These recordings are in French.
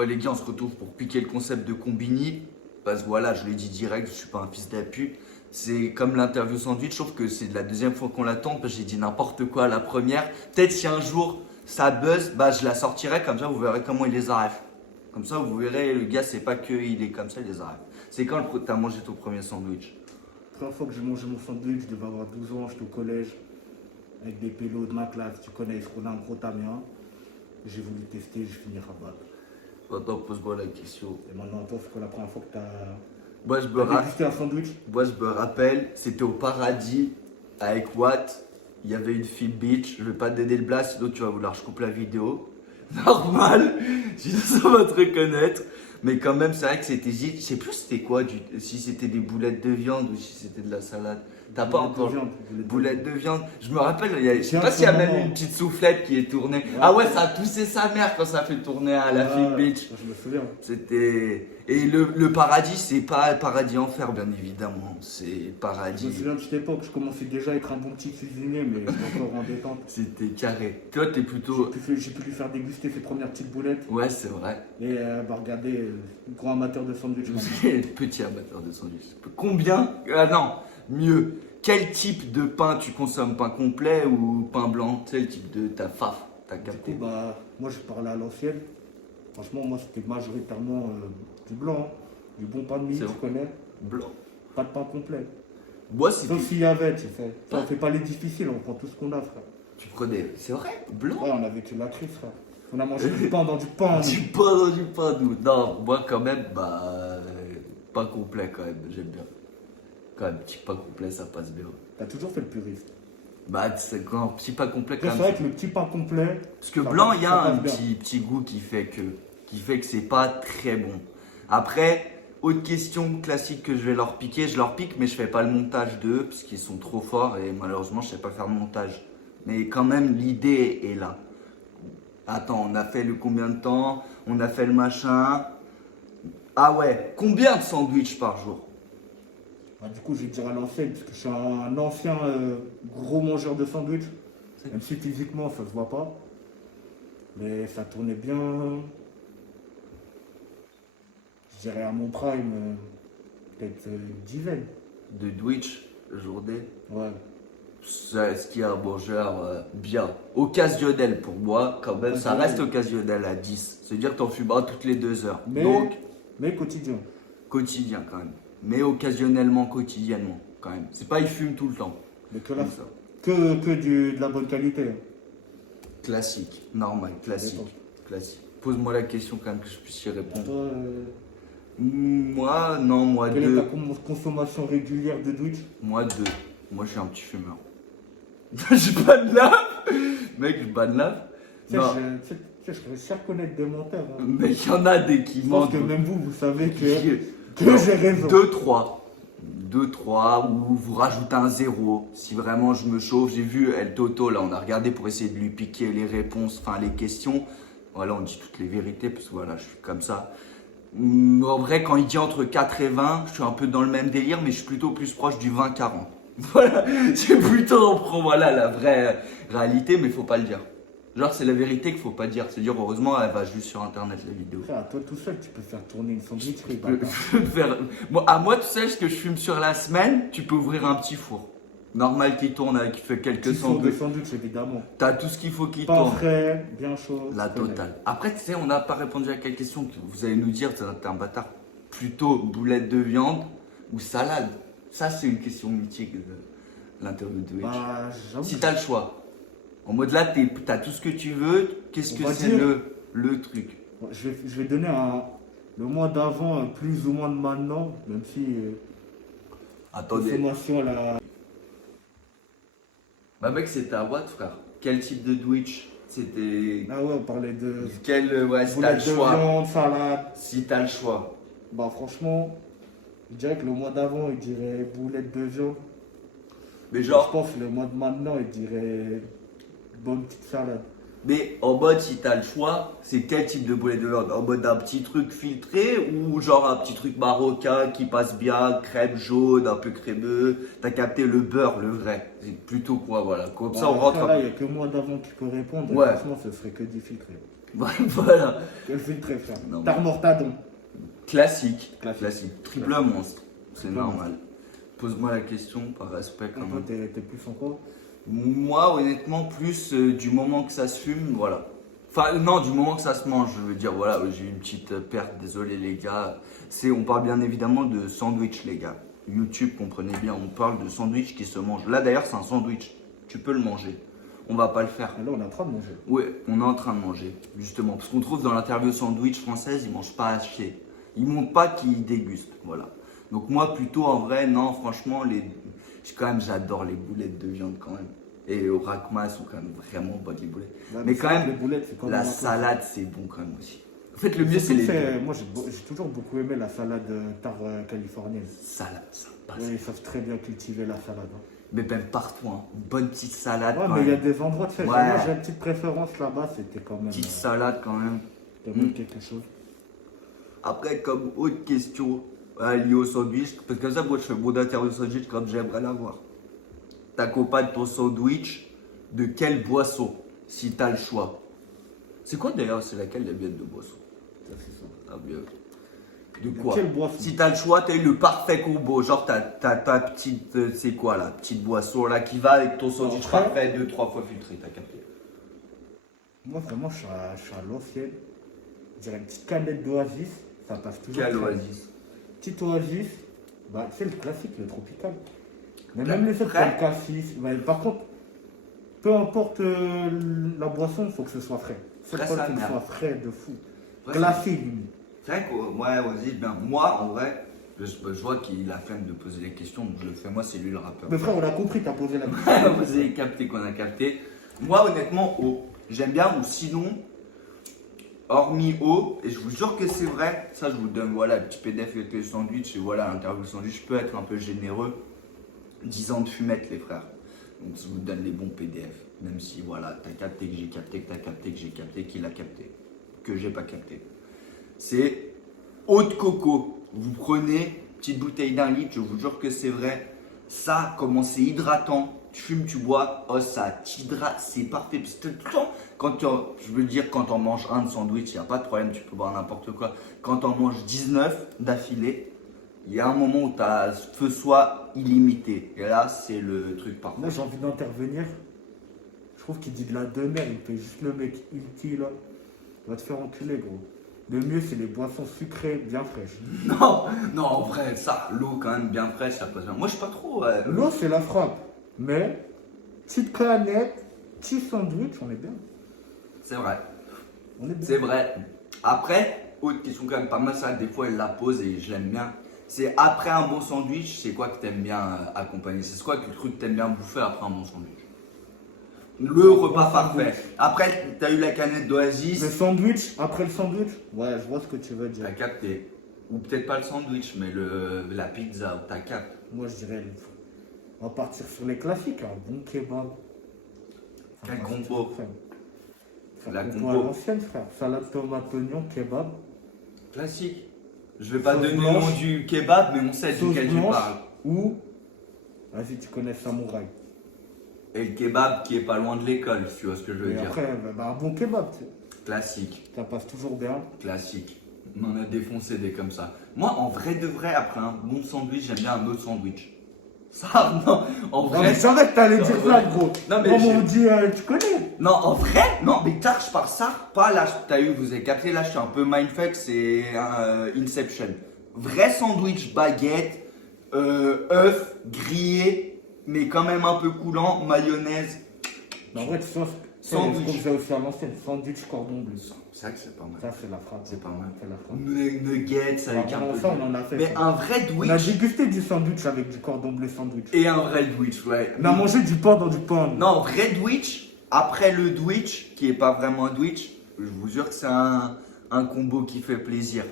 Ouais, les gars, on se retrouve pour piquer le concept de Combini. Parce que voilà, je l'ai dit direct, je suis pas un fils de pute. C'est comme l'interview sandwich, sauf que c'est la deuxième fois qu'on l'attend. Parce que j'ai dit n'importe quoi à la première. Peut-être si un jour ça buzz, bah je la sortirai. Comme ça, vous verrez comment il les arrête. Comme ça, vous verrez, le gars, c'est pas qu'il est comme ça, il les arrête. C'est quand t'as mangé ton premier sandwich? La première fois que j'ai mangé mon sandwich, je devais avoir 12 ans, j'étais au collège, avec des pélos de ma classe, tu connais, on a un gros tamien. J'ai voulu tester, j'ai fini rabat. Attends, pose-moi la question. Et maintenant, toi, c'est quoi la première fois que Moi, je me t'as rappelle. dégusté un sandwich? Moi, je me rappelle, c'était au paradis avec Watt. Il y avait une fille bitch. Je vais pas te donner le blast, sinon tu vas vouloir que je coupe la vidéo. Normal, sinon ça va te reconnaître. Mais quand même, c'est vrai que c'était. Je sais plus c'était quoi, si c'était des boulettes de viande ou si c'était de la salade. T'as pas Boulettes de encore. viande, Boulettes de viande. Je me rappelle, je sais Tiens, pas s'il y a ce même moment. une petite soufflette qui est tournée. Ouais. Ah ouais, ça a toussé sa mère quand ça fait tourner à la fille bitch. Je me souviens. C'était. Et le paradis, c'est pas le paradis enfer, bien évidemment. C'est Je me paradis. souviens de cette époque, je commençais déjà à être un bon petit cuisinier, mais j'étais encore en détente. C'était carré. Toi, t'es plutôt. J'ai pu lui faire déguster ses premières petites boulettes. Ouais, c'est vrai. Et bah regardez, grand amateur de sandwich. Petit amateur de sandwich. Combien. Ah non, mieux. Quel type de pain tu consommes? Pain complet ou pain blanc? Tu sais, le type de ta faf, t'as Du capté. coup, bah, moi je parlais à l'ancienne. Franchement, moi c'était majoritairement du blanc, hein. Du bon pain de mie, C'est tu bon. connais. Blanc. Pas de pain complet. Moi, c'était. Sauf s'il y avait, tu sais. Ça, Ouais. on fait pas les difficiles, on prend tout ce qu'on a, frère. Tu prenais. C'est vrai? Blanc? Ouais, on avait que la crise, frère. On a mangé du pain dans du pain. Du pain dans du pain, nous. Non, moi, quand même, pain complet, quand même. J'aime bien. Quand même, petit pain complet, ça passe bien. T'as toujours fait le puriste. Bah, c'est quand un petit pain complet, quand C'est même. vrai que le petit pain complet. Parce que Ça blanc, passe- il y a ça un passe bien. petit goût qui fait que c'est pas très bon. Après, autre question classique que je vais leur piquer, je leur pique, mais je fais pas le montage d'eux parce qu'ils sont trop forts et malheureusement, je sais pas faire le montage. Mais quand même, l'idée est là. Attends, on a fait le combien de temps? On a fait le machin. Ah ouais, combien de sandwichs par jour? Bah, du coup, je vais dire à l'ancienne, parce que je suis un ancien gros mangeur de sandwich. Même si physiquement, ça se voit pas. Mais ça tournait bien. Je dirais à mon prime, peut-être une dizaine. De Twitch, journée. Ouais. C'est ce qui est un mangeur bien. Occasionnel pour moi, quand même, ça reste occasionnel à 10. C'est-à-dire que t'en fumes un toutes les 2 heures. Mais, Donc, mais quotidien. quotidien quand même. Mais occasionnellement, quotidiennement quand même. C'est pas il fume tout le temps. Mais que, la, Comme ça. de la bonne qualité. Hein. Classique, normal, classique. D'accord. Classique. Pose-moi la question quand même que je puisse y répondre. Toi, Moi, non, moi quelle est deux. ta consommation régulière de Twitch? Moi deux. Moi je suis un petit fumeur. Je banne là. Mec, je banne là. Tu sais, Non. je réussi à reconnaître des menteurs. Hein. Mais il y en a des qui Je pense mentent. que même vous savez que Non, j'ai raison. 2-3. 2-3, ou vous rajoutez un 0. Si vraiment je me chauffe, j'ai vu El Toto, là, on a regardé pour essayer de lui piquer les réponses, enfin les questions. Voilà, on dit toutes les vérités, parce que voilà, je suis comme ça. En vrai, quand il dit entre 4 et 20, je suis un peu dans le même délire, mais je suis plutôt plus proche du 20-40. Voilà, c'est plutôt, voilà, la vraie réalité, mais il faut pas le dire. Genre, c'est la vérité qu'il faut pas dire. C'est dire, heureusement, elle va juste sur internet, la vidéo. Frère, toi tout seul, tu peux faire tourner une sandwicherie. Je peux faire- Moi, à moi, tu sais, ce que je fume sur la semaine, tu peux ouvrir un petit four. Normal qui tourne, qui fait quelques Petit four de sandwichs. sandwich, évidemment. T'as tout ce qu'il faut qui Pain tourne. frais, bien chaud. La tu connais. totale. Après, tu sais, on n'a pas répondu à quelle question que vous allez nous dire, t'es un bâtard. Plutôt boulette de viande ou salade? Ça, c'est une question mythique de l'interview de Twitch. Bah, j'avoue. Si t'as le choix. En mode là, t'as tout ce que tu veux, qu'est-ce On que va c'est dire- le truc? Je vais donner le mois d'avant, plus ou moins de maintenant, même si Attendez. consommation là. Bah mec, c'était à what, frère? Quel type de Twitch? C'était... Ah ouais, on parlait de Ouais, si t'as le boulettes de choix. viande, salade. Si t'as le choix. Bah franchement, je dirais que le mois d'avant, il dirait boulettes de viande. Mais Je genre, pense que le mois de maintenant, il dirait bonne petite salade. mais en mode, si t'as le choix, c'est quel type de boulet de viande? En mode un petit truc filtré ou genre un petit truc marocain qui passe bien, crème jaune, un peu crémeux? T'as capté le beurre, le vrai. C'est plutôt quoi, voilà. Comme ça, on Bah, rentre. après, là, il n'y a que moi d'avant qui peut répondre. et Ouais. Franchement, ce serait que du filtré. Voilà. Quel filtre, frère. Non, Tarmortadon. Classique. Classique. Classique. Triple monstre. C'est Triple normal. Pose-moi la question par respect quand Toi, même. t'es plus en quoi? Moi, honnêtement, plus du moment que ça se fume, voilà. Enfin, non, du moment que ça se mange, je veux dire, voilà, j'ai eu une petite perte, désolé les gars. On parle bien évidemment de sandwich, les gars. YouTube, comprenez bien, on parle de sandwich qui se mange. Là, d'ailleurs, c'est un sandwich. Tu peux le manger. On va pas le faire. Et là, on est en train de manger. Oui, on est en train de manger, justement. Parce qu'on trouve dans l'interview sandwich française, ils mangent pas haché. Ils montrent pas qu'ils dégustent, voilà. Donc moi, plutôt, en vrai, non, franchement, j'adore les boulettes de viande quand même. Et au Rakma, elles sont quand même vraiment bonnes, les boulettes. Ouais, Mais c'est quand vrai que même, les boulettes, c'est quand même la un peu- salade, c'est bon quand même aussi. En fait, le mieux, c'est Surtout, les deux. Moi, j'ai toujours beaucoup aimé la salade tare californienne. Salade, ça passe. Ouais, ils savent très bien cultiver la salade. Hein. Mais même partout, hein. Une bonne petite salade. Ouais, quand mais il y a même. des endroits, tu sais, Ouais. moi j'ai une petite préférence là-bas, c'était quand même, Petite salade quand même. quelque chose. Après, comme autre question liée au sandwich, parce que ça, moi, je fais mon interview sandwich comme j'aimerais l'avoir. T'accompagnes ton sandwich de quelle boisson, si t'as le choix. C'est quoi d'ailleurs, c'est laquelle la bière de boisson? Ça, c'est ça. Ah bien. De De quoi? quelle boisson? Si t'as le choix, t'as eu le parfait combo. Genre, t'as ta petite, c'est quoi là, petite boisson là qui va avec ton sandwich Après- parfait, 2-3 fois filtré, t'as capté. Moi, vraiment, je suis à l'ancienne. Je dirais une petite canette d'oasis, ça passe toujours. Quel très bien. oasis? Petite oasis, bah, c'est le classique, le tropical. Mais Là, même les autres, frais. comme le cassis. Mais par contre, peu importe la boisson, il faut que ce soit frais. Frais, Il faut sa que ce mère. soit frais de fou. Ouais, Glacé, limite. C'est vrai que, ouais, oasis, bien. Moi, en vrai, je vois qu'il a flemme de poser les questions, donc je le fais. Moi, c'est lui le rappeur. Mais frère, on a compris, t'as posé la question. Vous avez capté qu'on a capté. Moi, honnêtement, eau. J'aime bien, ou sinon, hormis eau, et je vous jure que c'est vrai, ça je vous donne, voilà, le petit PDF avec les sandwichs, et voilà, l'interview sandwich, je peux être un peu généreux. 10 ans de fumette, les frères. Donc, je vous donne les bons PDF. Même si, voilà, t'as capté que j'ai capté, que t'as capté que j'ai capté, qu'il a capté, que j'ai pas capté. C'est eau de coco. Vous prenez petite bouteille d'1 litre, je vous jure que c'est vrai. Ça, comment c'est hydratant. Tu fumes, tu bois, oh ça t'hydrate, c'est parfait. Parce que tout le temps, je veux dire, quand on mange un de sandwich, il n'y a pas de problème, tu peux boire n'importe quoi. Quand on mange 19 d'affilée, il y a un moment où ta feu soit illimité. Et là, c'est le truc parfait. Moi, j'ai envie d'intervenir. Je trouve qu'il dit de la demeure, il fait juste le mec ulti là. Il va te faire enculer, gros. Le mieux, c'est les boissons sucrées bien fraîches. Non, non, en vrai, ça, l'eau quand même bien fraîche, ça passe bien. Moi, je suis pas trop. L'eau, c'est la frappe. Mais, petite canette, petit sandwich, on est bien. C'est vrai. On est bien. C'est vrai. Après, autre question quand même pas mal, ça, des fois elle la pose et je l'aime bien. C'est après un bon sandwich, c'est quoi que t'aimes bien accompagner? C'est quoi que le truc que t'aimes bien bouffer après un bon sandwich? Le repas parfait. Après, t'as eu la canette Le d'Oasis, sandwich, après le sandwich. Ouais, je vois ce que tu veux dire. t'as capté. Ou peut-être pas le sandwich, mais la pizza, t'as capté. Moi, je dirais, on va partir sur les classiques, un bon kebab. Quel Enfin, combo? frère. La Combo combo. à l'ancienne, frère. Salade, tomate, oignon, kebab. Classique. Je vais pas Sauce donner le blanche. nom du kebab, mais on sait Sauce duquel tu blanche. parles. Ou, vas-y, tu connais samouraï. Et le kebab qui est pas loin de l'école, si tu vois ce que je veux Et dire. après, un bon kebab, tu sais. Classique. Ça passe toujours bien. Classique. On en a défoncé des comme ça. Moi, en vrai de vrai, après un bon sandwich, j'aime bien un autre sandwich. Ça, non, en Non, vrai. mais je savais que t'allais Non, dire ouais. ça, gros. Non, mais Comme j'ai- on dit, tu connais. Non, en vrai, non, mais tard, je pars ça. Pas là, t'as eu, vous avez capté, là, je suis un peu mindfuck, c'est Inception. Vrai sandwich, baguette, œuf, grillé, mais quand même un peu coulant, mayonnaise. Mais en vrai, tu sais, Sandwich. ce qu'on faisait aussi à l'ancienne, sandwich cordon bleu. C'est vrai que c'est pas mal. Ça, c'est la frappe. C'est pas mal. C'est la frappe. Nuggets avec un peu Ça, de... on en a fait. Mais ça. un vrai On a Twitch dégusté du sandwich avec du cordon bleu sandwich. et un vrai Twitch, ouais. On a mangé du pain dans du pain. Non, vrai Dwitch, après le Dwitch, qui est pas vraiment un Dwitch, je vous jure que c'est un combo qui fait plaisir.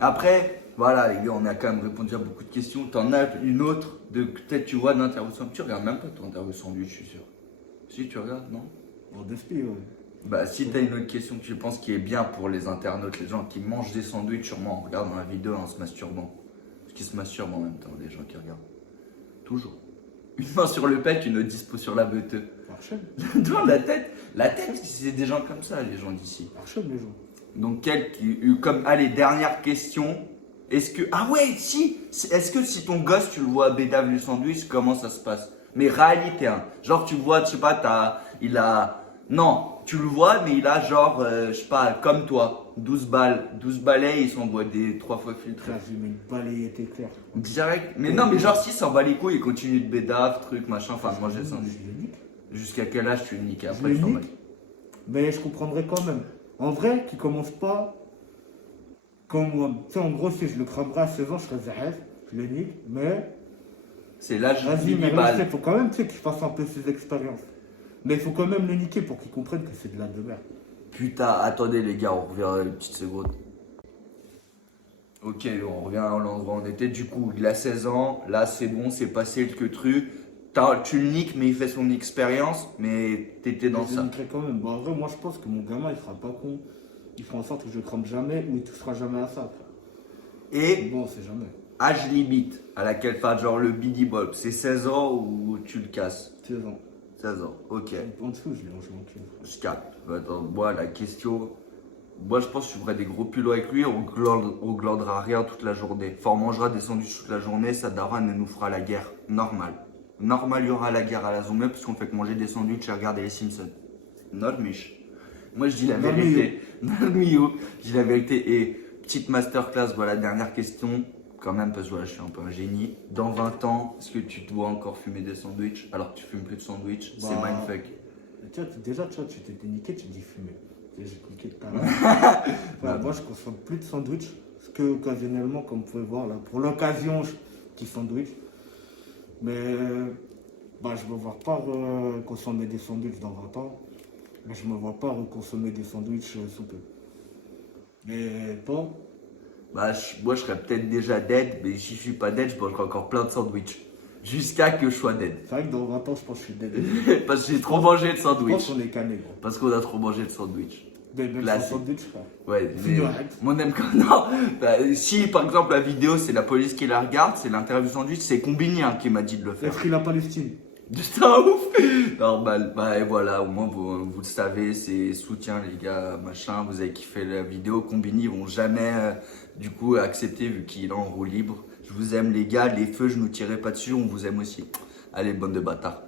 Après, voilà les gars, on a quand même répondu à beaucoup de questions. T'en as une autre, de peut-être tu vois d'interview sandwich. Tu regardes même pas ton interview sandwich, je suis sûr. Si tu regardes, non? En DSP, ouais. Bah si t'as une autre question que tu penses qui est bien pour les internautes, les gens qui mangent des sandwichs sûrement en regardant la vidéo en se masturbant. Parce qu'ils se masturbent en même temps, les gens qui regardent. Toujours. Une main sur le pec, une autre dispo sur la beute. Archem. Dans la tête, c'est des gens comme ça, les gens d'ici. Archem, les gens. Donc, comme, allez, dernière question. Est-ce que, ah ouais, si, est-ce que si ton gosse, tu le vois bédave le sandwich, comment ça se passe? Mais réalité, hein. Genre, tu le vois, je sais pas, non, tu le vois, mais il a genre, je sais pas, comme toi, 12 balles, 12 balais, il s'envoie des 3 fois filtrés. Frère, j'ai mis une balayette éclair. Direct. Mais non, mais genre, si s'en bat les couilles, il continue de bédave, truc, machin, enfin, manger le sandwich. Je le nique. Jusqu'à quel âge tu le niques et Je après le tu t'en bats? nique. Mais je comprendrais quand même. En vrai, qui commence pas comme moi. Tu sais, en gros, si je le cramerais à 16 ans, je serais zahef, je le nique. Mais C'est l'âge vas-y, mais minimal. il faut quand même tu sais, qu'il fasse un peu ses expériences. Mais il faut quand même le niquer pour qu'il comprenne que c'est de la de merde. Putain, attendez les gars, on revient une petite seconde. Ok, on revient à l'endroit où on était. Du coup, il a 16 ans, là c'est bon, c'est passé le truc. Tu le niques, mais il fait son expérience, mais t'étais dans Je le ça. niquerais quand même. Bon, en vrai, moi, je pense que mon gamin, il sera pas con. Il fera en sorte que je le crame jamais ou il touchera jamais à ça. Frère. Et Bon, on sait jamais. âge limite à laquelle, enfin, genre le Biddy Bob, c'est 16 ans ou tu le casses? 16 ans. 16 ans, ok. En dessous, je l'ai en cul. Je capte. Attends, moi, la question. Moi, je pense que je ferai des gros pulos avec lui. On glandera rien toute la journée. Enfin, on mangera des sandwichs toute la journée. Sa daronne, elle nous fera la guerre. Normal. Normal, il y aura la guerre à la Zoom parce qu'on fait que manger des sandwichs et regarder les Simpsons. Not mich. Moi, je dis la Not vérité. Not me you. Je dis la vérité. Et petite masterclass, voilà, dernière question. Quand même, parce que voilà, je suis un peu un génie. Dans 20 ans, est-ce que tu te vois encore fumer des sandwichs alors que tu fumes plus de sandwichs? C'est Bah, mindfuck. Déjà, tu vois, tu t'étais niqué, tu dis fumer. J'ai cliqué tout à l'heure. Voilà, moi, je consomme plus de sandwich. Parce que, occasionnellement, comme vous pouvez voir, là, pour l'occasion, je dis sandwich. Mais bah, je ne me vois pas consommer des sandwichs dans 20 ans. Mais je ne me vois pas consommer des sandwichs sous peu. Mais bon, Bah, moi, je serais peut-être déjà dead, mais si je suis pas dead, je mangerai encore plein de sandwichs. Jusqu'à que je sois dead. c'est vrai que dans 20 ans, je pense que je suis désolé. Parce que j'ai trop mangé de Je sandwich. pense qu'on est cané, gros. Parce qu'on a trop mangé de sandwich. Mais même Classique. sans sandwich, frère. Ouais, mais Arrête. moi, on aime quand non. Bah, si par exemple la vidéo, c'est la police qui la regarde, c'est l'interview sandwich, c'est Combini hein, qui m'a dit de le C'est faire. pris la Palestine. Putain, ouf. Normal. Bah, et voilà, au moins vous le savez, c'est soutien les gars, machin. Vous avez kiffé la vidéo. Combini, ils vont jamais du coup accepter vu qu'il est en roue libre. Je vous aime les gars, les feux, je nous tirerai pas dessus, on vous aime aussi. Allez, bande de bâtards.